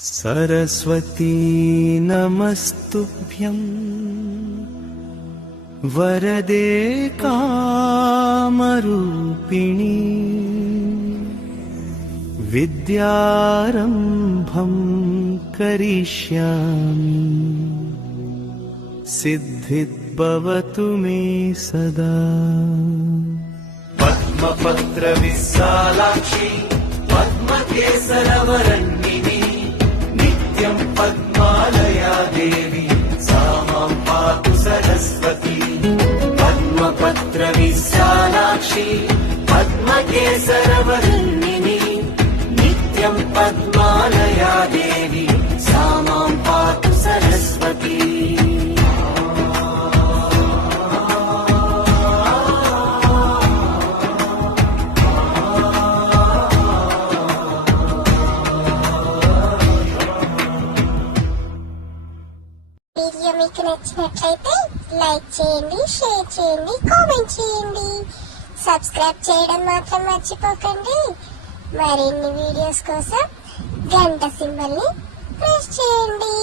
सरस्वती नमस्तुभ्यं वरदे कामरूपिणी विद्यारम्भं करिष्यामि सिद्धिर्भवतु मे सदा। पद्मपत्र विशालाक्षी पद्मकेसरवरण्यिनी नित्यं पद्मालया देवी सा मां पातु सरस्वती। पद्मपत्र विशालाक्षी पद्मकेसरवरण्यिनी नित्यं पद्मालया देवी सा मां पातु सरस्वती। వీడియో మీకు నచ్చినట్లయితే లైక్ చేయండి, షేర్ చేయండి, కామెంట్ చేయండి. సబ్స్క్రైబ్ చేయడం మాత్రం మర్చిపోకండి. మరిన్ని వీడియోస్ కోసం గంట సింబల్ ని ప్రెస్ చేయండి.